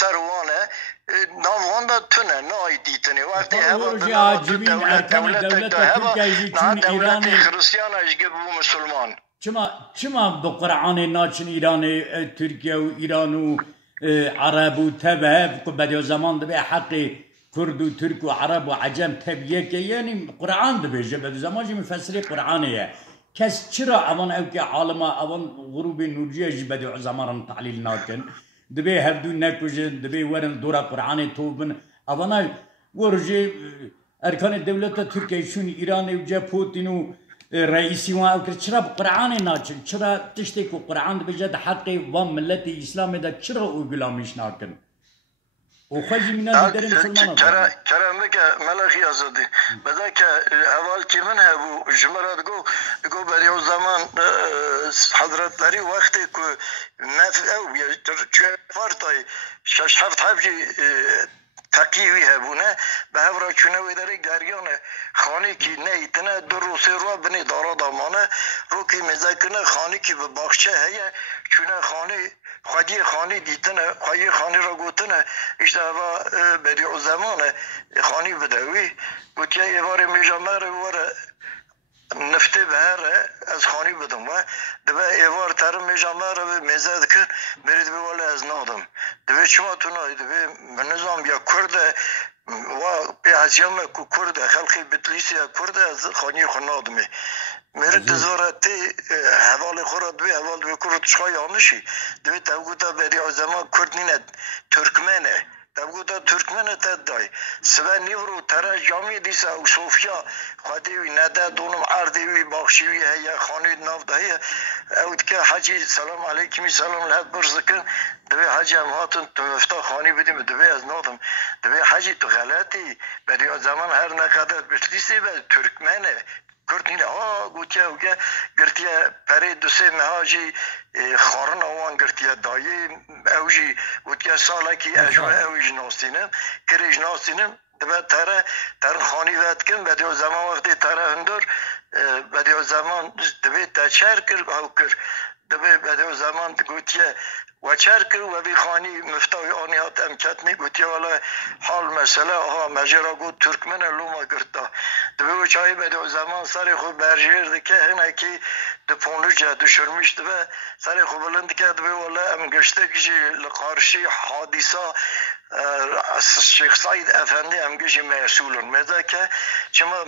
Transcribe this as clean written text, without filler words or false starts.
سروانه ناوان دا تونه نای دیتنی وقتی هوا دولت ترکیه نه دولت خرسیان اشگه بو مسلمان چما به قرآن ناچن ایران ترکیه و ایران و عرب و تبه بدی زمان ده به حق کرد و ترک و عرب و عجم تبیه که یعنی قرآن ده بیشه بدی زمان جی مفسری قرآنیه کس چرا اوان او که عالما اوان غروب نورجیه جی بدی زمان تعلیل ناکن ده به هفدو نکوشن ده به ورن دورا قرآن توبن اوان ورجی ارکان دولت ترکیه شون ایران و جه پوتین و رئیسی و اوکر چرا قرآن ناچن چرا تشتی که قرآن بجد حق و ملت اسلام ده چرا او گلامیش ناکن او خواهی مینا دیدر مسلمان چرا میگه ملخی آزادی بده که اول که من هبو جمرات گو بری او زمان حضرت داری وقتی که نفع او چه فارتای شش هفت حبجی تقیوی هبونه به هفرا چونه ویداری گریانه خانی که نیتنه دو رو سه رو بنی دارا دامانه رو که مزاکنه خانی که به باخچه هیه چونه خانی خواهی خانی دیتنه خواهی خانی را گوتنه اشته هوا بری او زمانه خانی بدوی گوتیه ایوار میجامه رو وره نفته بهره از خانی بدم و دبه ایوار تر میجامه رو میزد کن برید به والا از نادم دبه چما تو نای دبه نظام یا کرده و به عجیمه که کرده خلقی بتلیسی کرده از خانی خنادمی میره تزارتی حوال خورد بی حوال بی کرد شخای آنشی دوی تبگوتا بری آزمان کرد نینه ترکمنه تبگوتا ترکمنه تدای سبا نیورو تره جامی دیسا او صوفیا خواهدیوی نده دونم عردیوی باخشیوی هیا خانوی ناف ده هیا اوید که حجی سلام علیکمی سلام لحد برزکن دوی حجی هم هاتن تو مفتا خانی بدیم دوی از نادم دوی حجی تو غلطی بری آزمان هر نقدر بشلیسی به ترکمنه کردین گوتیا و که گرتیا پری دو سه مهاجی خارن آوان گرتیا دایی اوجی گوتیا سالا کی اجوا اوج ناستینم کریج ناستینم دبا تر خانی وقت کن بعد از زمان وقتی تر هندور بعد از زمان دبی تشر کرد او کرد دبی بعد از زمان گوتیا و چرک و بی خانی مفتاوی آنیات امکت می گوتی والا حال مسئله ها مجرا گوت ترکمن لوما گرتا دبی و چایی بده و زمان سر خود برجیر دکه هنه که ده پونوچه دشرمیش دبی سر خود بلند که دبی والا ام گشته کشی لقارشی حادثه شیخ سعید افندی ام گشی محسولون میده که چما